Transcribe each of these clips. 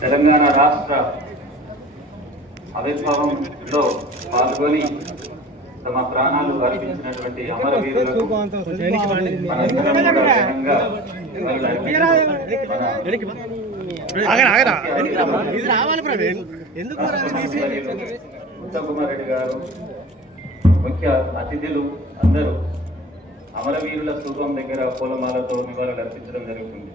తెలంగాణ రాష్ట్ర ఆవిర్భావంలో పాల్గొని తమ ప్రాణాలు అర్పించినటువంటి అమరవీరులకు ఉత్తమ్ కుమార్ రెడ్డి గారు ముఖ్య అతిథులు అందరూ అమరవీరుల స్తూపం దగ్గర పూలమాలతో నివాళులు అర్పించడం జరుగుతుంది.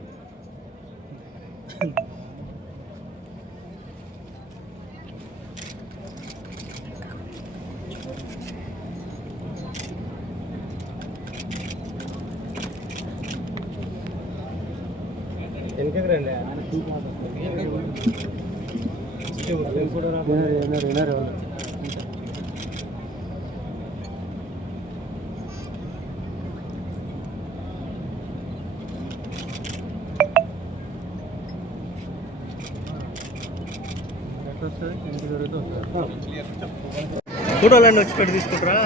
ఫోటోలన్నీ వచ్చి పెట్టి తీసుకుంటారా?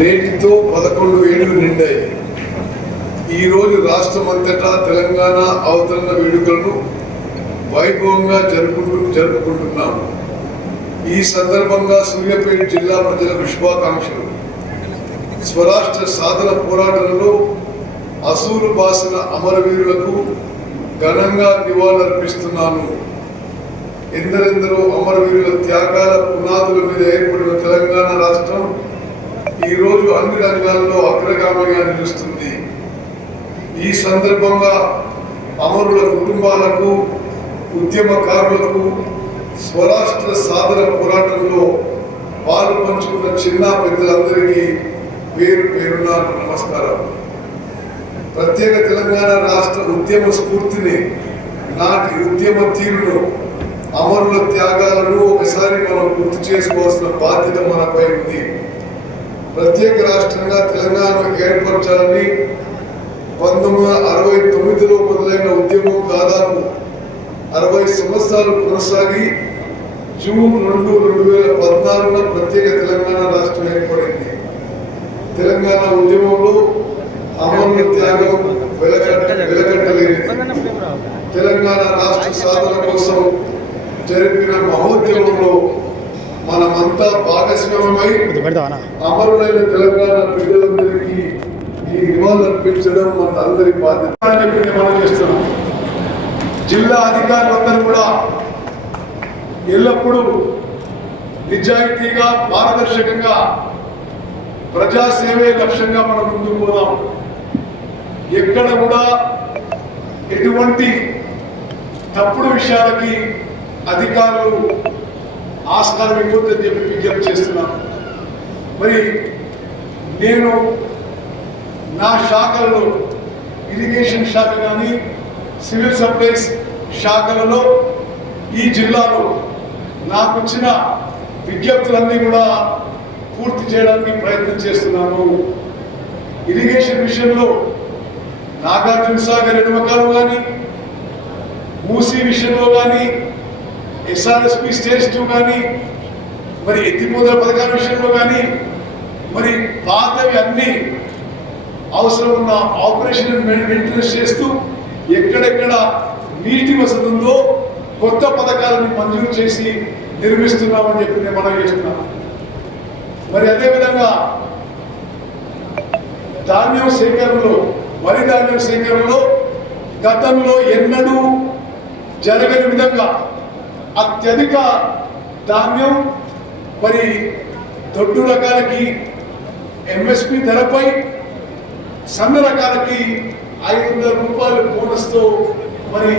నేటితో 11 ఏళ్లు నిండాయి. ఈరోజు రాష్ట్రమంతటా తెలంగాణ అవతరణ వేడుకలను వైభవంగా జరుపుకుంటున్నాం. ఈ సందర్భంగా సూర్యాపేట జిల్లా ప్రజలకు శుభాకాంక్షలు. స్వరాష్ట్ర సాధన పోరాటంలో అసూలు బాసిన అమరవీరులకు ఘనంగా నివాళులర్పిస్తున్నాను. ఎందరెందరో అమరవీరుల త్యాగాల పునాదుల మీద ఏర్పడిన తెలంగాణ రాష్ట్రం ఈరోజు అన్ని రంగాల్లో అగ్రగామిగా నిలుస్తుంది. ఈ సందర్భంగా అమరుల కుటుంబాలకు, ఉద్యమకారులకు, స్వరాష్ట్ర సాధన పోరాటంలో పాలు పంచుకున్న చిన్న పెద్దలందరికీ పేరు పేరున నమస్కారం. ప్రత్యేక తెలంగాణ రాష్ట్ర ఉద్యమ స్ఫూర్తిని, నాటి ఉద్యమ తీరును, అమరుల త్యాగాలను ఒకసారి మనం గుర్తు చేసుకోవాల్సిన బాధ్యత మనపై ఉంది. ప్రత్యేక రాష్ట్రంగా తెలంగాణను ఏర్పరచాలని 1969లో మొదలైన ఉద్యమం దాదాపు 60 సంవత్సరాలు కొనసాగి జూన్ 2, 2014 ప్రత్యేక తెలంగాణ రాష్ట్రం ఏర్పడింది. తెలంగాణ ఉద్యమంలో అమరుల త్యాగం వెలకట్టలేనిది. తెలంగాణ రాష్ట్ర సాధన కోసం జరిపిన మహోద్యమంలో మనమంతా భాగస్వామ్యమై అమరులైన తెలంగాణ బిడ్డలందరికీ ఈ నివాళులు అర్పించడం మన అందరి బాధ్యత అని చెప్పి మనం చేస్తున్నాం. జిల్లా అధికారులందరూ కూడా ఎల్లప్పుడూ నిజాయితీగా, పారదర్శకంగా ప్రజాసేవే లక్ష్యంగా మనం ముందుకు పోదాం. ఎక్కడ కూడా ఎటువంటి తప్పుడు విషయాలకి అధికారులు ఆస్కారం ఇవ్వద్దని చెప్పి విజ్ఞప్తి చేస్తున్నాను. మరి నేను నా శాఖలలో, ఇరిగేషన్ శాఖ కానీ, సివిల్ సప్లైస్ శాఖలలో ఈ జిల్లాలో నాకు వచ్చిన విజ్ఞప్తులన్నీ కూడా పూర్తి చేయడానికి ప్రయత్నం చేస్తున్నాను. ఇరిగేషన్ విషయంలో నాగార్జున సాగర్ ఎడమకాలం కానీ, మూసీ విషయంలో కానీ, SRSP స్టేజ్ 2 కానీ, మరి ఎత్తిపోతల పథకాల విషయంలో కానీ, మరి పాతవి అన్ని అవసరం ఉన్న ఆపరేషన్ మెయింటెనెన్స్ చేస్తూ ఎక్కడెక్కడ నీటి వసతి ఉందో కొత్త పథకాలను మంజూరు చేసి నిర్మిస్తున్నామని చెప్పి నేను మనం చేస్తున్నాను. మరి అదేవిధంగా ధాన్యం సేకరణలో, వరి ధాన్యం సేకరణలో గతంలో ఎన్నడూ జరగని విధంగా అత్యధిక ధాన్యం మరి దొడ్డు రకాలకి MSP ధరపై, సన్న రకాలకి 500 రూపాయల బోనస్తో మరి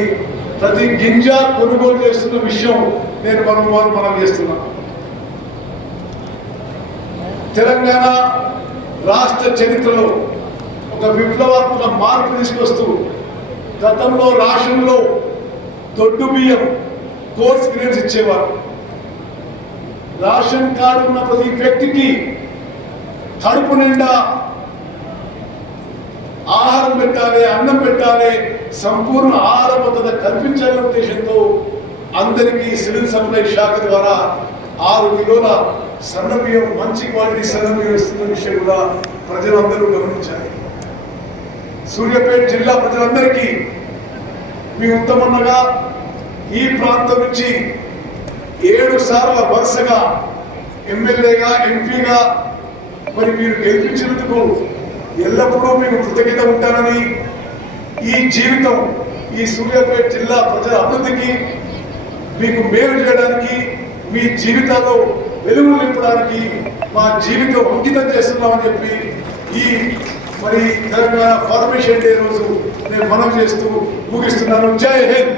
ప్రతి గింజ కొనుగోలు చేస్తున్న విషయం నేను మనం చేస్తున్నాను. తెలంగాణ రాష్ట్ర చరిత్రలో ఒక విప్లవాత్మక మార్పు తీసుకొస్తూ గతంలో రాష్ట్రంలో దొడ్డు బియ్యం కోర్స్ గ్రేడ్స్ ఇచ్చేవారు. రేషన్ కార్డు ఉన్న ప్రతి వ్యక్తికి కడుపు నిండా ఆహారం పెట్టాలి, అన్నం పెట్టాలి, సంపూర్ణ ఆహార భద్రత కల్పించాలనే ఉద్దేశంతో అందరికీ సివిల్ సప్లై శాఖ ద్వారా 6 కిలోల సన్నబియ్యం, మంచి క్వాలిటీ సన్నబియ్యం ఇస్తున్న విషయం కూడా ప్రజలందరూ గమనించాలి. సూర్యాపేట జిల్లా ప్రజలందరికీ మీ ఉత్తమన్నగా ఈ ప్రాంతం నుంచి 7 సార్ల వరుసగా ఎమ్మెల్యేగా, ఎంపీగా మరి మీరు గెలిపించినందుకు ఎల్లప్పుడూ మీకు కృతజ్ఞత ఉంటానని, ఈ జీవితం ఈ సూర్యాపేట జిల్లా ప్రజల అభివృద్ధికి మీకు మేలు చేయడానికి, మీ జీవితాల్లో వెలుగులు నింపడానికి మా జీవితం అంకితం చేస్తున్నామని చెప్పి ఈ మరి తెలంగాణ ఫార్మేషన్ డే రోజు నేను మనవి చేస్తూ ముగిస్తున్నాను. జై హింద్.